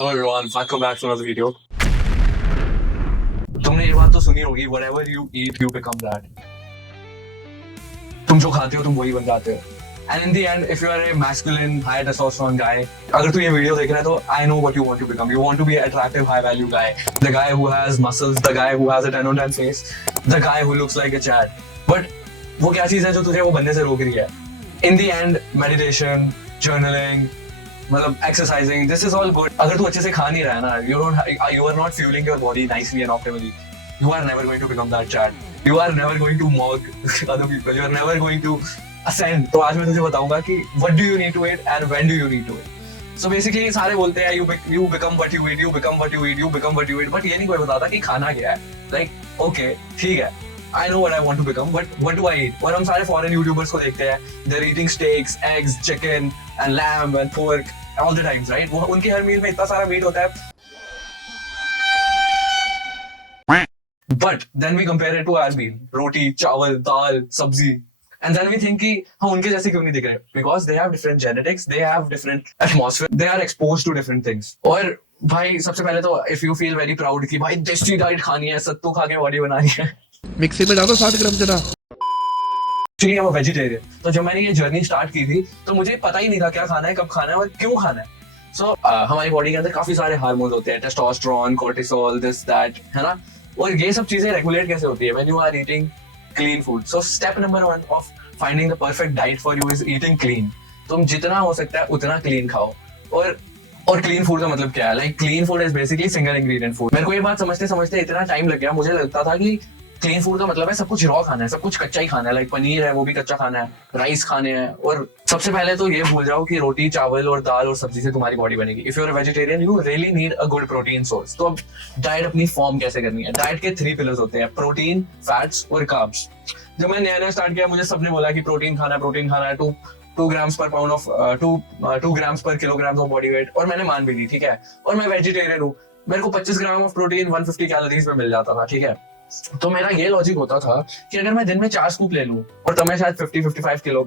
Hello everyone, welcome back to another video. तुमने ये बात तो सुनी होगी, whatever you eat, you become that. तुम जो खाते हो तुम वही बन जाते हो. And in the end, if you are a masculine, high testosterone guy, अगर तू ये वीडियो देख रहा है तो I know what you want to become. You want to be an attractive, high value guy, the guy who has muscles, the guy who has a 10 on 10 face, the guy who looks like a Chad. But वो क्या चीज़ है जो तुझे वो बनने से रोक रही है? In the end, meditation, journaling, मतलब exercising, this is all good. अगर तू अच्छे से खा नहीं रहा है ना, you are not fueling your body nicely and optimally. You are never going to become that Chad. You are never going to mock other people. You are never going to ascend. तो आज मैं तुझे बताऊंगा कि what do you need to eat and when do you need to eat. So basically सारे बोलते हैं you become what you eat, you become what you eat, you become what you eat. But ये नहीं कोई बताता कि खाना क्या है. Like okay, ठीक है. I know what I want to become, but what do I eat? और हम सारे foreign YouTubers को देखते हैं. They're eating steaks, eggs, chicken, and lamb and pork all the times, right? वो उनके हर मील में इतना सारा मीट होता है. But then we compare it to our meal, roti, chawal, dal, sabzi, and then we think कि हम उनके जैसे क्यों नहीं दिख रहे? Because they have different genetics, they have different atmosphere, they are exposed to different things. और भाई सबसे पहले तो if you feel very proud कि भाई देसी डाइट खानी है, सत्तू खा के बॉडी बनानी है. मिक्सी में डालो 60 ग्राम चना. I'm a vegetarian. तो जब मैंने ये जर्नी स्टार्ट की थी तो मुझे पता ही नहीं था क्या खाना है, कब खाना है और क्यों खाना है. So हमारी बॉडी के अंदर काफी सारे हार्मोन्स होते हैं, टेस्टोस्टेरोन, कोर्टिसोल, दिस दैट, है ना. और ये सब चीजें रेगुलेट कैसे होती है when you are eating clean food. So step number 1 of finding the perfect diet for you is eating clean. तुम जितना हो सकता है उतना क्लीन खाओ. और क्लीन फूड का मतलब क्या है? Like clean food is basically single ingredient food. मेरे को ये बात समझते समझते इतना टाइम लग गया. मुझे लगता था कि क्लीन फूड का मतलब है सब कुछ रॉ खाना है, सब कुछ कच्चा ही खाना है. लाइक पनीर है वो भी कच्चा खाना है, राइस खाने हैं. और सबसे पहले तो ये भूल जाओ कि रोटी, चावल और दाल और सब्जी से तुम्हारी बॉडी बनेगी. If you are a vegetarian you really need a good protein source. तो अब डाइट अपनी फॉर्म कैसे करनी है? डाइट के 3 पिलर्स होते हैं, प्रोटीन, फैट्स और कार्ब्स. जब मैंने नया स्टार्ट किया मुझे सबने बोला कि प्रोटीन खाना है 2 grams per pound of 2 grams per kilogram of body weight. और मैंने मान भी ली, ठीक है. और मैं वेजिटेरियन हूँ, मेरे को 25 ग्राम ऑफ प्रोटीन 150 कैलोरीज में मिल जाता था, ठीक है. तो मेरा ये लॉजिक होता था कि अगर मैं दिन में 4 स्कूप ले लूं, और तब मैं शायद 50-55 किलो,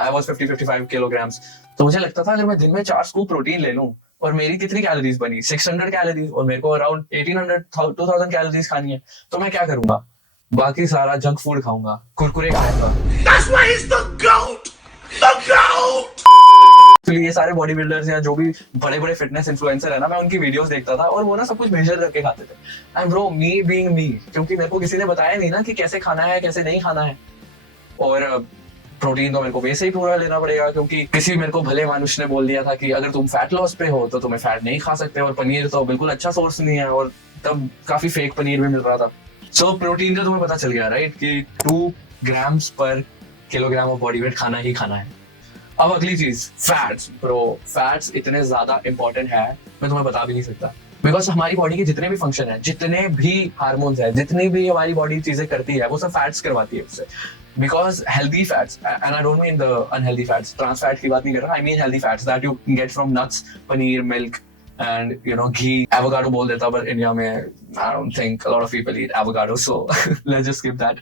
आई वाज 50-55 किलोग्राम्स. तो मुझे लगता था अगर मैं दिन में 4 स्कूप प्रोटीन ले लूं और मेरी कितनी कैलोरीज बनी 600 कैलोरीज, और मेरे को अराउंड 1800-2000 कैलोरीज खानी है. तो मैं क्या करूंगा? बाकी सारा जंक फूड खाऊंगा, कुरकुरे खाऊंगा. That's why he's the GOAT! The GOAT! ये सारे बॉडी बिल्डर्स या जो भी बड़े बड़े फिटनेस इन्फ्लुएंसर है ना, मैं उनकी वीडियोस देखता था और वो ना सब कुछ मेजर करके खाते थे. And bro, me being me, क्योंकि मेरे को किसी ने बताया नहीं ना कि कैसे खाना है कैसे नहीं खाना है. और प्रोटीन तो मेरे को वैसे ही पूरा लेना पड़ेगा, क्योंकि किसी मेरे को भले मानुष ने बोल दिया था कि अगर तुम फैट लॉस पे हो तो तुम्हें फैट नहीं खा सकते. और पनीर तो बिल्कुल अच्छा सोर्स नहीं है, और तब काफी फेक पनीर भी मिल रहा था. सो प्रोटीन का तुम्हें पता चल गया, राइट, कि 2 grams per kilogram of body weight खाना ही खाना है. अब अगली चीज, फैट्स. ब्रो, फैट्स इतने ज्यादा इंपॉर्टेंट है मैं तुम्हें बता भी नहीं सकता. बिकॉज हमारी बॉडी के जितने भी फंक्शन है, जितने भी हार्मोन्स है, जितनी भी हमारी बॉडी चीजें करती है, वो सब फैट्स करवाती है उससे. Because healthy fats, and I don't mean the unhealthy fats, trans fat की बात नहीं कर रहा, I mean healthy fats that you get from nuts, paneer, milk and ghee. Avocado बोल देता, पर इंडिया में I don't think a lot of people eat avocado, so let's just skip that.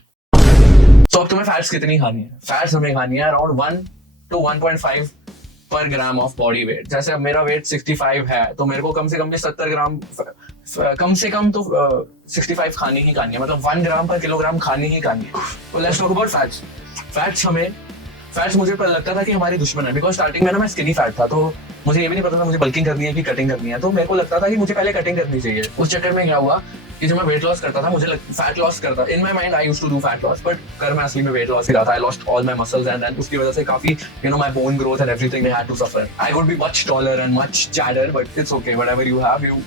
तो अब तुम्हें फैट्स कितनी खानी है? फैट्स हमें खानी है अराउंड 1 to 1.5 पर ग्राम ऑफ बॉडी वेट. जैसे अब मेरा वेट 65 है तो मेरे को कम से कम भी 70 ग्राम, कम से कम तो 65 खानी ही खानी है, मतलब 1 ग्राम पर किलोग्राम खानी ही खानी है. तो let's talk about fats. Fats मुझे पर लगता था कि हमारी दुश्मन है. बिकॉज स्टार्टिंग में ना मैं स्किनी फैट था, तो मुझे ये भी नहीं पता था मुझे बल्किंग करनी है कि कटिंग करनी है. तो मेरे को लगता था कि मुझे पहले कटिंग करनी चाहिए. उस चक्कर में क्या हुआ कि जब मैं वेट लॉस करता था, मुझे फैट लॉस करता, in my mind I used to do fat loss, but कर मैं असली में वेट लॉस ही रहा था. I lost all my muscles and then उसकी वजह से काफी my bone growth and everything they had to suffer. I would be much taller and much chadder, but it's okay, whatever you have you.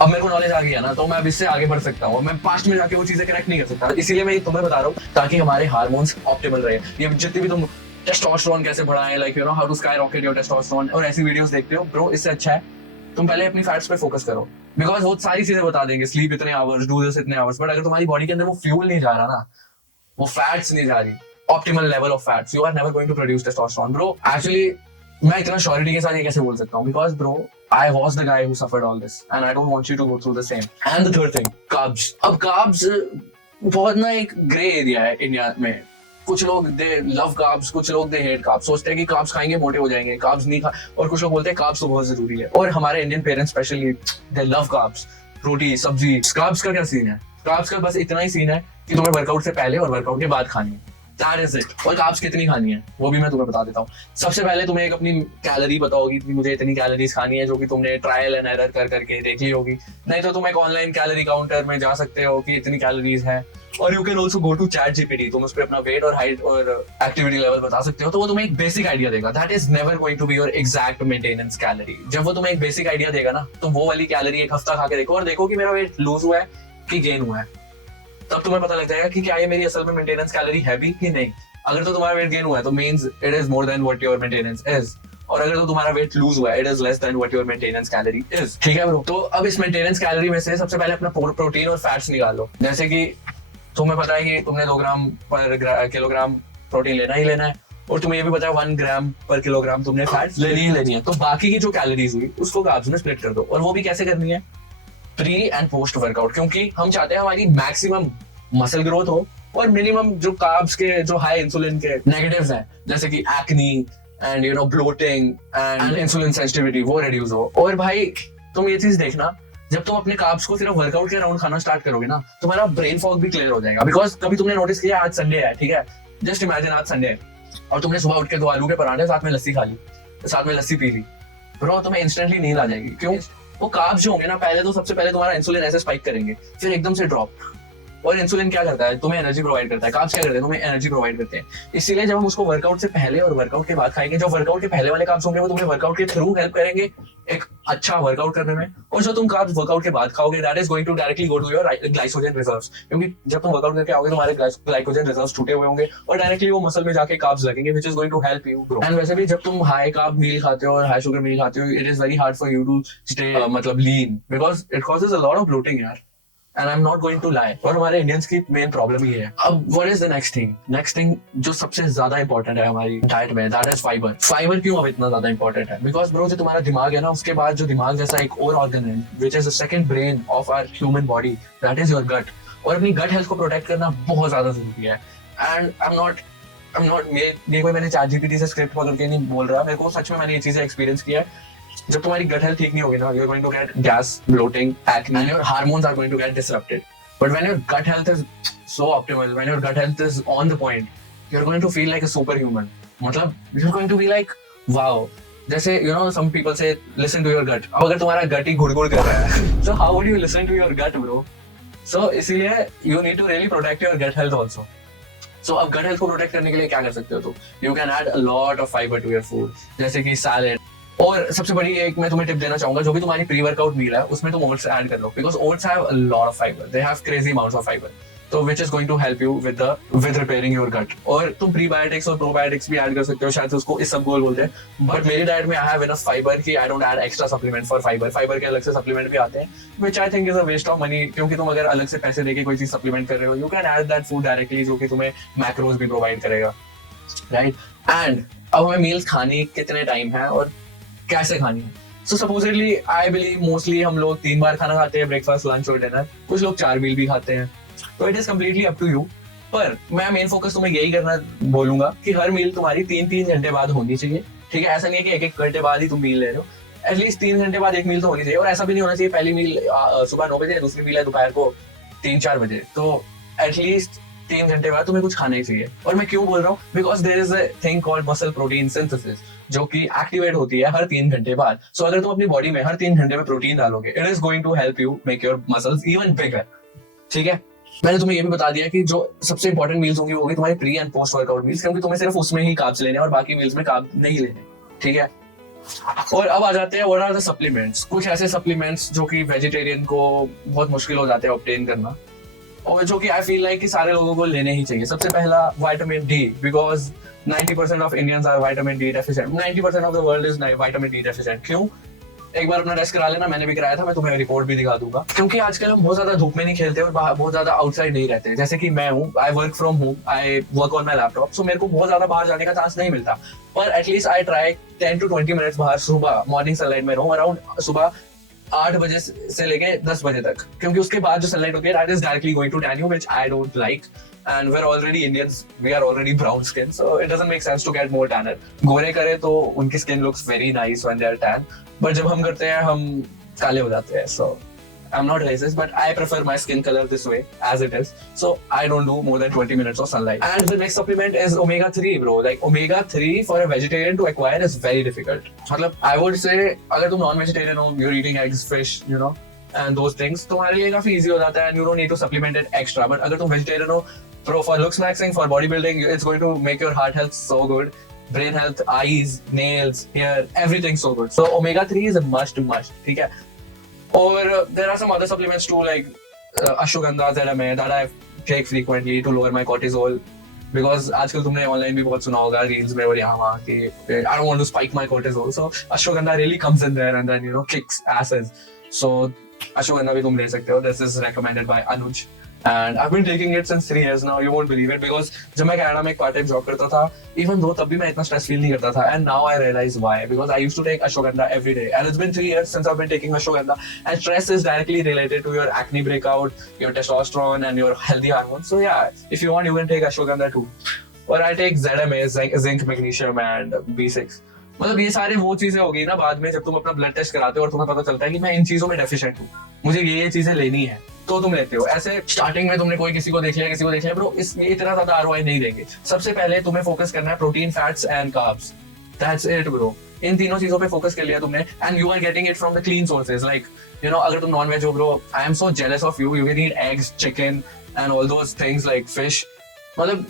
अब मेरे को knowledge आ गई है ना, तो मैं अब इससे आगे बढ़ सकता हूँ. मैं पास्ट में जाके वो चीजें करेक्ट नहीं कर सकता, इसीलिए मैं तुम्हें बता रहा हूँ ताकि हमारे हार्मोन्स ऑप्टिमल रहे. ये जितनी भी तुम टेस्टोस्टेरोन कैसे बढ़ाएं, like how to skyrocket your testosterone, और ऐसी वीडियोस देखते हो, ब्रो इससे अच्छा है तुम पहले अपनी फैट्स पे फोकस करो. बिकॉज वो सारी चीजें बता देंगे, स्लीप इतने आवर्स, डू दिस इतने आवर्स, बट अगर तुम्हारी बॉडी के अंदर वो फ्यूल नहीं जा रहा ना, वो फैट्स नहीं जा रही, optimal level of fats, you are never going to produce testosterone. Bro actually मैं इतना श्योरिटी के साथ ये कैसे बोल सकता हूँ? Because bro I was the guy who suffered all this and I don't want you to go through the same. And the third thing, carbs. अब कार्ब्स बहुत ना एक ग्रे एरिया है इंडिया में. कुछ लोग दे लव कार्ब्स, कुछ लोग दे हेट कार्ब्स, सोचते हैं कि कार्ब्स खाएंगे मोटे हो जाएंगे, कार्ब्स नहीं खा, और कुछ लोग बोलते हैं कार्ब्स तो बहुत जरूरी है। और हमारे Indian parents specially they love carbs, रोटी सब्जी। कार्ब्स का क्या सीन है? कार्ब्स का बस इतना ही सीन है कि तुम्हें वर्कआउट से पहले और वर्कआउट के बाद खानी है, दैट इज इट। और कार्ब्स कितनी खानी है वो भी मैं तुम्हें बता देता हूँ। सबसे पहले तुम्हें एक अपनी कैलोरी पता होगी कि मुझे इतनी कैलोरीज खानी है, जो कि तुमने ट्रायल एंड एरर कर करके देख ली होगी। नहीं तो तुम एक ऑनलाइन कैलोरी काउंटर में जा सकते हो कि इतनी कैलोरीज है। और you can also go to Chat GPT, तुम उस पर अपना वेट और हाइट और एक्टिविटी लेवल बता सकते हो, तो वो तुम्हें एक बेसिक आइडिया देगा। That is never going to be your exact maintenance calorie. जब वो तुम्हें एक बेसिक आइडिया देगा ना, तो वो वाली कैलोरी एक हफ्ता खा के देखो और देखो कि मेरा वेट लूज हुआ है कि गेन हुआ है। तब तुम्हें पता लग जाएगा कि क्या ये मेरी असल में मेंटेनेंस कैलोरी है भी कि नहीं। अगर तो तुम्हारा वेट गेन हुआ है तो means it is more than what your maintenance is, और अगर तो तुम्हारा वेट लूज हुआ है it is less than what your maintenance calorie is. ठीक है ब्रो? तो अब इस मेंटेनेंस कैलोरी में से सबसे पहले अपना प्रोटीन और फैट्स निकालो। जैसे कि तुम्हें पता है कि तुमने 2 ग्राम पर किलोग्राम प्रोटीन लेना ही लेना है, और तुम्हें ये भी पता है 1 ग्राम पर किलोग्राम तुमने फैट्स लेनी ही लेनी है। तो बाकी की जो कैलोरीज हुई उसको कार्ब्स में स्प्लिट कर दो, और वो भी कैसे करनी है? प्री एंड पोस्ट वर्कआउट, क्योंकि हम चाहते हैं हमारी मैक्सिमम मसल ग्रोथ हो और मिनिमम जो कार्ब्स के जो हाई इंसुलिन के नेगेटिव्स हैं, जैसे कि acne and you know bloating and insulin sensitivity, वो रिड्यूस हो। और भाई तुम ये चीज देखना, जब तुम अपने कार्ब्स को सिर्फ वर्कआउट के अराउंड खाना स्टार्ट करोगे ना, तुम्हारा ब्रेन फॉग भी क्लियर हो जाएगा। बिकॉज कभी तुमने नोटिस किया आज संडे है, ठीक है, जस्ट इमेजिन आज संडे है और तुमने सुबह उठ के 2 आलू के पराठे साथ में लस्सी खा ली, साथ में लस्सी पी ली, ब्रो तुम्हें इंस्टेंटली नींद आ जाएगी। क्यों? वो कार्ब्स जो होंगे ना, पहले तो सबसे पहले तुम्हारा इंसुलिन ऐसे स्पाइक करेंगे, फिर एकदम से ड्रॉप। और इंसुलिन क्या करता है? तुम्हें एनर्जी प्रोवाइड करता है। कार्ब्स क्या करते हैं? तुम्हें एनर्जी प्रोवाइड करते हैं। इसीलिए जब हम उसको वर्कआउट से पहले और वर्कआउट के बाद खाएंगे, जो वर्कआउट के पहले वाले कार्ब्स होंगे वो तुम्हें वर्कआउट के थ्रू हेल्प करेंगे एक अच्छा वर्कआउट करने में, और जो तुम कार्ब्स वर्कआउट के बाद खाओगे that is going to directly go to your glycogen reserves, क्योंकि जब तुम वर्कआउट करके आओगे तुम्हारे ग्लाइकोजन रिजर्व्स टूटे हुए होंगे और डायरेक्टली वो मसल में जाके कार्ब्स लगेंगे, which is going to help you grow. And वैसे भी जब तुम हाई कार्ब मील खाते हो और हाई शुगर मील खाते हो, it is very hard for you to stay मतलब lean, because it causes a lot of bloating यार। And I'm not going to lie, और हमारे इंडियंस की मेन प्रॉब्लम ही है। अब what is the next thing? Next thing जो सबसे ज्यादा इंपॉर्टेंट है हमारी डाइट में, that is fiber. फाइबर क्यों अब इतना ज्यादा इंपॉर्टेंट है? बिकॉज ब्रो जो तुम्हारा दिमाग है ना, उसके बाद जो दिमाग जैसा एक और ऑर्गन है which is the second brain of our human body, that is your gut. और अपनी गट हेल्थ को प्रोटेक्ट करना बहुत ज्यादा जरूरी है। एंड I'm not ये कोई मैंने ChatGPT से स्क्रिप्ट पकड़ के नहीं बोल रहा, मेरे को सच में मैंने ये चीजें एक्सपीरियंस किया है। जब तुम्हारी गट हेल्थ ठीक नहीं होगी ना, you're going to get gas, bloating, acne, and your hormones are going to get disrupted. But when your gut health is so optimal, when your gut health is on the point, you're going to feel like a superhuman. मतलब you're going to be like, wow. जैसे you know some people say listen to your gut. अब अगर तुम्हारा gut ही गुड़ कर रहा है, so how would you listen to your gut, bro? So इसीलिए you need to really protect your gut health also. So अब gut health को protect करने के लिए क्या कर सकते हो तुम? You can add a lot of fiber to your food, जैसे कि salad. और सबसे बड़ी एक मैं तुम्हें टिप देना चाहूंगा, जो भी तुम्हारी प्री वर्कआउट मील है उसमें तुम ओट्स ऐड कर लो, because oats have a lot of fibre, they have crazy amounts of fibre, तो which is going to help you with repairing your gut. और तुम प्रीबायोटिक्स और प्रोबायोटिक्स भी ऐड कर सकते हो, शायद उसको इस सब गोल बोलते हैं। बट मेरी डाइट में आई हैव इनफ फाइबर कि I don't add extra supplement for fibre. Fibre के अलग से सप्लीमेंट भी आते हैं, which I think is a waste of money, क्योंकि तुम अगर अलग से पैसे देके कोई चीज सप्लीमेंट कर रहे हो, you can add that food directly, जो कि तुम्हें मैक्रोज भी प्रोवाइड करेगा, राइट। एंड अब हमें मील्स खानी कितने टाइम है और कैसे खानी है? सो सपोजिटली आई बिलीव मोस्टली हम लोग 3 बार खाना खाते हैं, ब्रेकफास्ट, लंच और डिनर। कुछ लोग 4 मील भी खाते हैं, तो it is completely up to you. पर मैं मेन फोकस तुम्हें यही करना बोलूंगा कि हर मील तुम्हारी 3-3 घंटे बाद होनी चाहिए, ठीक है। ऐसा नहीं है कि 1-1 घंटे बाद ही तुम मील ले रहे हो, एटलीस्ट 3 घंटे बाद एक मील तो होनी चाहिए। और ऐसा भी नहीं होना चाहिए पहली मील सुबह 9 बजे, दूसरी मील है दोपहर को 3-4 बजे, तो एटलीस्ट 3 घंटे बाद तुम्हें कुछ खाना ही चाहिए। और मैं क्यों बोल रहा हूँ? Because there is a thing called muscle protein synthesis, जो कि एक्टिवेट होती है हर 3 घंटे बाद। सो अगर तुम अपनी बॉडी में हर 3 घंटे में प्रोटीन डालोगे, it is going to help you make your muscles even bigger, ठीक है। मैंने तुम्हें ये भी बता दिया कि जो सबसे इंपॉर्टेंट मील्स होंगी वो होगी तुम्हारी pre and post workout meals, क्योंकि तुम्हें सिर्फ उसमें ही कार्ब्स लेने हैं और बाकी मील्स में कार्ब नहीं लेने, ठीक है। और अब आ जाते हैं व्हाट आर द सप्लीमेंट्स। कुछ ऐसे सप्लीमेंट्स जो कि वेजिटेरियन को बहुत मुश्किल हो जाते हैं ऑब्टेन करना, और जो कि आई फील लाइक कि सारे लोगों को लेने ही चाहिए। सबसे पहला vitamin D, because 90% of Indians are vitamin D deficient, 90% of the world is vitamin D deficient. क्यों? एक बार अपना टेस्ट करा लेना, मैंने भी कराया था, मैं तुम्हें रिपोर्ट भी दिखा दूंगा। क्योंकि आजकल हम बहुत ज्यादा धूप में नहीं खेलते और बहुत ज्यादा आउटसाइड नहीं रहते। जैसे कि मैं हूँ, I work from home, I work on my laptop, so मेरे को बहुत ज्यादा बाहर जाने का चांस नहीं मिलता। पर at least I try 10 to 20 minutes बाहर सुबह मॉर्निंग सनलाइट में रहूं, अराउंड सुबह 8 बजे से लेके 10 बजे तक, क्योंकि उसके बाद जो सनलाइट होती है that is directly going to tan you, which I don't like, and we're already Indians, we are already brown skin, so it doesn't make sense to get more tanner. गोरे करे तो उनकी skin looks very nice when they are tan, but जब हम करते हैं हम काले हो जाते हैं. So I'm not racist, but I prefer my skin color this way as it is. So I don't do more than 20 minutes of sunlight. And the next supplement is omega-3, bro. Like omega-3 for a vegetarian to acquire is very difficult. मतलब I would say अगर तुम non-vegetarian हो, you're eating eggs, fish, you know, and those things, तुम्हारे लिए काफी easy हो जाता है and you don't need to supplement it extra. But अगर तुम vegetarian हो, bro, for looks maxing, for bodybuilding, it's going to make your heart health so good. Brain health, eyes, nails, hair, everything so good. So omega-3 is a must, ठीक है? Or there are some other supplements too, like ashwagandha, ZMA, that I take frequently to lower my cortisol. Because आजकल तुमने online भी बहुत सुना होगा reels में और यहाँ वहाँ कि I don't want to spike my cortisol, so ashwagandha really comes in there and then you know kicks asses. So ashwagandha भी तुम ले सकते हो. This is recommended by Anuj. And I've been taking it since 3 years now. You won't believe it, because जब मैं Canada में एक part time job करता था, even though तब भी मैं इतना स्ट्रेस फील नहीं करता था, and now I realize why, because I used to take ashwagandha every day, and it's been 3 years since I've been taking ashwagandha, and stress is directly related to your acne breakout, your testosterone, and your healthy hormones. So yeah, if you want, you can take ashwagandha too. Or I take ZMA, zinc, magnesium, and B6. मतलब ये सारे वो चीजें हो गई ना बाद में, जब तुम अपना ब्लड टेस्ट कराते हो और तुम्हें पता चलता है कि मैं इन चीजों में डेफिशिएंट हूँ, मुझे ये चीजें लेनी है, तो तुम लेते हो. ऐसे स्टार्टिंग में तुमने कोई किसी को देख लिया ब्रो, इसमें इतना ज्यादा आरओआई नहीं देंगे. सबसे पहले तुम्हें फोकस करना है protein, fats and carbs. That's it bro. इन तीनों चीजों पे फोकस कर लिया तुमने, and you are getting it from the clean sources. Like you know, अगर तुम नॉन वेज हो bro, I am so jealous of you. You can eat eggs, chicken and all those things like fish. मतलब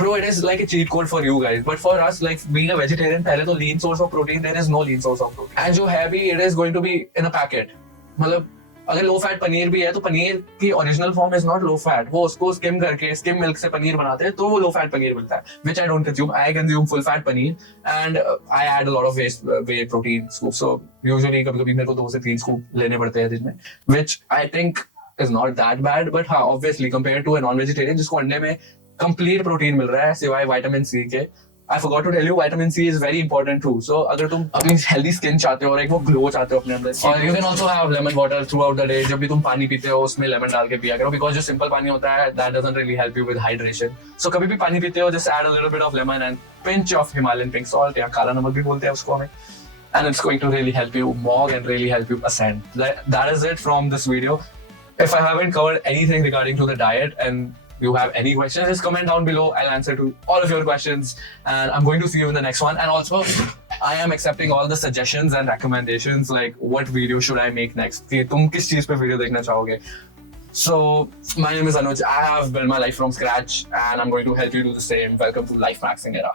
bro, it is like a cheat code for you guys, but for us, like being a vegetarian, पहले तो lean source of protein, there is no lean source of protein, and जो है भी, it is going to be in a packet. मतलब अगर low fat paneer भी है तो पनीर की original form is not low fat. वो उसको स्किम करके स्किम मिल्क से पनीर बनाते हैं तो वो लो फैट पनीर मिलता है, which I don't consume. I consume full fat paneer and I add a lot of whey protein scoop. So usually कभी-कभी मेरे को 2 से 3 स्कूप लेने पड़ते हैं दिन में, which I think is not that bad, but हाँ obviously compared to a non-vegetarian जिसको अंडे में कंप्लीट प्रोटीन मिल रहा है सिवाय विटामिन सी के. I forgot to tell you, vitamin C is very important too. So अगर तुम अपनी healthy skin चाहते हो और एक वो glow चाहते हो अपने अंदर, और you can also have lemon water throughout the day. जब भी तुम पानी पीते हो उसमें lemon डाल के पिया करो, because जो simple पानी होता है that doesn't really help you with hydration. So कभी भी पानी पीते हो, just add a little bit of lemon and pinch of Himalayan pink salt, या काला नमक भी बोलते हैं उसको हमें, and it's going to really help you mog and really help you ascend. That is it from this video. If I haven't covered anything regarding to the diet and you have any questions, just comment down below. I'll answer to all of your questions, and I'm going to see you in the next one. And also, I am accepting all the suggestions and recommendations, like what video should I make next, कि तुम किस चीज पे video देखना चाहोगे. So my name is Anuj. I have built my life from scratch, and I'm going to help you do the same. Welcome to Life Maxing Era.